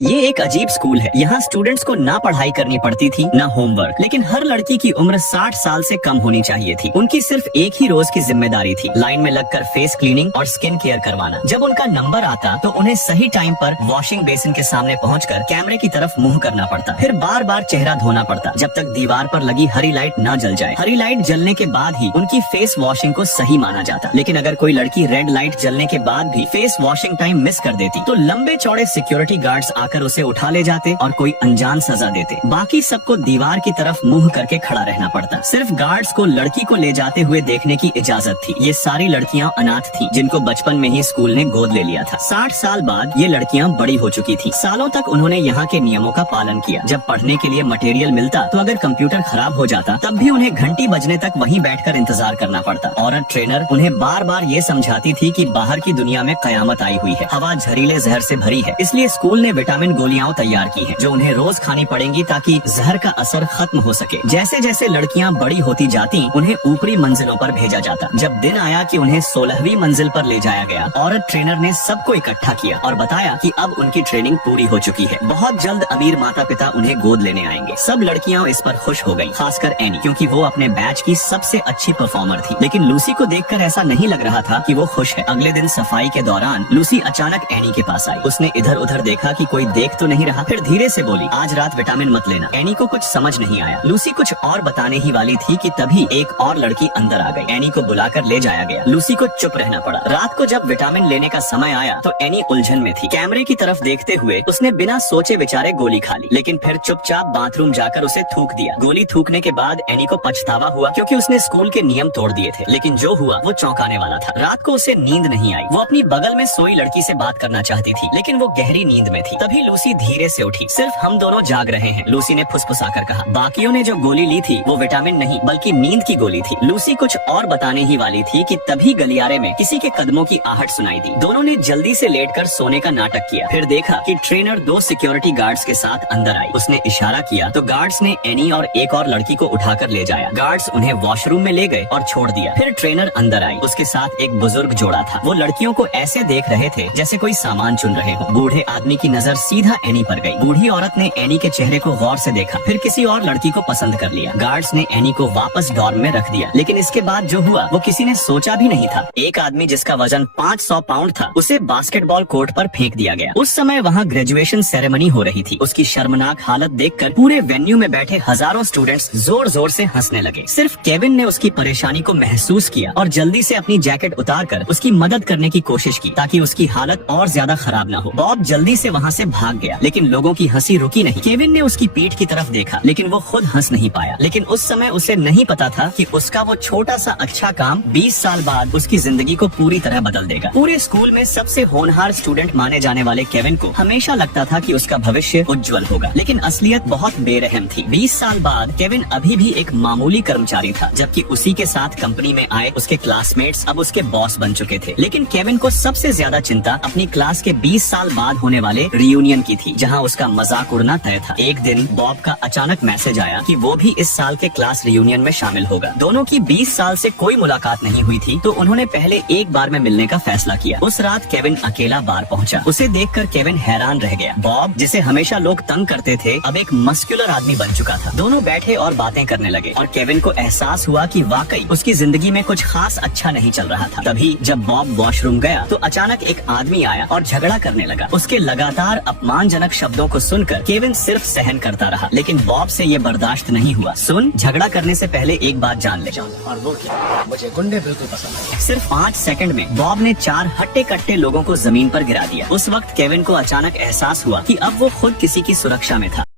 ये एक अजीब स्कूल है। यहाँ स्टूडेंट्स को ना पढ़ाई करनी पड़ती थी ना होमवर्क, लेकिन हर लड़की की उम्र 60 साल से कम होनी चाहिए थी। उनकी सिर्फ एक ही रोज की जिम्मेदारी थी, लाइन में लगकर फेस क्लीनिंग और स्किन केयर करवाना। जब उनका नंबर आता तो उन्हें सही टाइम पर वॉशिंग बेसिन के सामने पहुंचकर कैमरे की तरफ मुंह करना पड़ता, फिर बार बार चेहरा धोना पड़ता जब तक दीवार पर लगी हरी लाइट न जल जाए। हरी लाइट जलने के बाद ही उनकी फेस वॉशिंग को सही माना जाता, लेकिन अगर कोई लड़की रेड लाइट जलने के बाद भी फेस वॉशिंग टाइम मिस कर देती तो लंबे चौड़े सिक्योरिटी गार्ड्स आकर उसे उठा ले जाते और कोई अनजान सजा देते। बाकी सबको दीवार की तरफ मुंह करके खड़ा रहना पड़ता। सिर्फ गार्ड्स को लड़की को ले जाते हुए देखने की इजाजत थी। ये सारी लड़कियां अनाथ थी जिनको बचपन में ही स्कूल ने गोद ले लिया था। 60 साल बाद ये लड़कियां बड़ी हो चुकी थी। सालों तक उन्होंने यहाँ के नियमों का पालन किया। जब पढ़ने के लिए मटेरियल मिलता तो अगर कंप्यूटर खराब हो जाता तब भी उन्हें घंटी बजने तक वहीं बैठकर इंतजार करना पड़ता। औरत ट्रेनर उन्हें बार बार ये समझाती थी कि बाहर की दुनिया में कयामत आई हुई है, हवा जहरीले जहर से भरी है, इसलिए स्कूल ने विटामिन गोलियां तैयार की हैं, जो उन्हें रोज खानी पड़ेंगी ताकि जहर का असर खत्म हो सके। जैसे जैसे लड़कियां बड़ी होती जाती उन्हें ऊपरी मंजिलों पर भेजा जाता। जब दिन आया कि उन्हें 16वीं मंजिल पर ले जाया गया, औरत ट्रेनर ने सबको इकट्ठा किया और बताया कि अब उनकी ट्रेनिंग पूरी हो चुकी है। बहुत जल्द अमीर माता पिता उन्हें गोद लेने आएंगे। सब लड़कियां इस पर खुश हो गयी, खासकर एनी, क्योंकि वो अपने बैच की सबसे अच्छी परफॉर्मर थी। लेकिन लूसी को देखकर ऐसा नहीं लग रहा था कि वो खुश है। अगले दिन सफाई के दौरान लूसी अचानक एनी के पास आई। उसने इधर उधर देखा कि कोई देख तो नहीं रहा, फिर धीरे से बोली, आज रात विटामिन मत लेना। एनी को कुछ समझ नहीं आया। लूसी कुछ और बताने ही वाली थी कि तभी एक और लड़की अंदर आ गई। एनी को बुलाकर ले जाया गया। लूसी को चुप रहना पड़ा। रात को जब विटामिन लेने का समय आया तो एनी उलझन में थी। कैमरे की तरफ देखते हुए उसने बिना सोचे विचारे गोली खा ली, लेकिन फिर चुपचाप बाथरूम जाकर उसे थूक दिया। गोली थूकने के बाद एनी को पछतावा हुआ क्योंकि उसने स्कूल के नियम तोड़ दिए थे, लेकिन जो हुआ वो चौंकाने वाला था। रात को उसे नींद नहीं आई। वो अपनी बगल में सोई लड़की से बात करना चाहती थी, लेकिन वो गहरी नींद में थी। तभी लूसी धीरे से उठी। सिर्फ हम दोनों जाग रहे हैं, लूसी ने फुसफुसाकर कहा। बाकियों ने जो गोली ली थी वो विटामिन नहीं बल्कि नींद की गोली थी। लूसी कुछ और बताने ही वाली थी कि तभी गलियारे में किसी के कदमों की आहट सुनाई दी। दोनों ने जल्दी से लेटकर सोने का नाटक किया। फिर देखा कि ट्रेनर 2 सिक्योरिटी गार्ड्स के साथ अंदर आई। उसने इशारा किया तो गार्ड्स ने एनी और एक और लड़की को उठाकर ले जाया। गार्ड्स उन्हें वॉशरूम में ले गए और छोड़ दिया। फिर ट्रेनर अंदर आई। उसके साथ एक बुजुर्ग जोड़ा था। वो लड़कियों को ऐसे देख रहे थे जैसे कोई सामान चुन रहे हो। बूढ़े आदमी की नजर सीधा एनी पर गई। बूढ़ी औरत ने एनी के चेहरे को गौर से देखा, फिर किसी और लड़की को पसंद कर लिया। गार्ड्स ने एनी को वापस डॉर्म में रख दिया, लेकिन इसके बाद जो हुआ वो किसी ने सोचा भी नहीं था। एक आदमी जिसका वजन 500 पाउंड था उसे बास्केटबॉल कोर्ट पर फेंक दिया गया। उस समय वहाँ ग्रेजुएशन सेरेमनी हो रही थी। उसकी शर्मनाक हालत देखकर पूरे वेन्यू में बैठे हजारों स्टूडेंट्स जोर जोर से हंसने लगे। सिर्फ केविन ने उसकी परेशानी को महसूस किया और जल्दी से अपनी जैकेट उतारकर उसकी मदद करने की कोशिश की ताकि उसकी हालत और ज्यादा खराब न हो। बॉब जल्दी से वहाँ से भाग गया, लेकिन लोगों की हंसी रुकी नहीं। केविन ने उसकी पीठ की तरफ देखा, लेकिन वो खुद हंस नहीं पाया। लेकिन उस समय उसे नहीं पता था कि उसका वो छोटा सा अच्छा काम 20 साल बाद उसकी जिंदगी को पूरी तरह बदल देगा। पूरे स्कूल में सबसे होनहार स्टूडेंट माने जाने वाले केविन को हमेशा लगता था कि उसका भविष्य उज्जवल होगा, लेकिन असलियत बहुत बेरहम थी। 20 साल बाद केविन अभी भी एक मामूली कर्मचारी था, जबकि उसी के साथ कंपनी में आए उसके क्लासमेट्स अब उसके बॉस बन चुके थे। लेकिन केविन को सबसे ज्यादा चिंता अपनी क्लास के 20 साल बाद होने वाले रियूनियन की थी, जहाँ उसका मजाक उड़ना तय था। एक दिन बॉब का अचानक मैसेज आया कि वो भी इस साल के क्लास रियूनियन में शामिल होगा। दोनों की 20 साल से कोई मुलाकात नहीं हुई थी, तो उन्होंने पहले एक बार में मिलने का फैसला किया। उस रात केविन अकेला बार पहुंचा। उसे देखकर केविन हैरान रह गया। बॉब, जिसे हमेशा लोग तंग करते थे, अब एक मस्कुलर आदमी बन चुका था। दोनों बैठे और बातें करने लगे और केविन को एहसास हुआ कि वाकई उसकी जिंदगी में कुछ खास अच्छा नहीं चल रहा था। तभी जब बॉब वॉशरूम गया तो अचानक एक आदमी आया और झगड़ा करने लगा। उसके लगातार अपमानजनक शब्दों को सुनकर केविन सिर्फ सहन करता रहा, लेकिन बॉब से ये बर्दाश्त नहीं हुआ। सुन, झगड़ा करने से पहले एक बात जान ले, और वो क्या? मुझे गुंडे बिल्कुल पसंद है। सिर्फ 5 सेकंड में बॉब ने 4 हट्टे कट्टे लोगों को जमीन पर गिरा दिया। उस वक्त केविन को अचानक एहसास हुआ कि अब वो खुद किसी की सुरक्षा में था।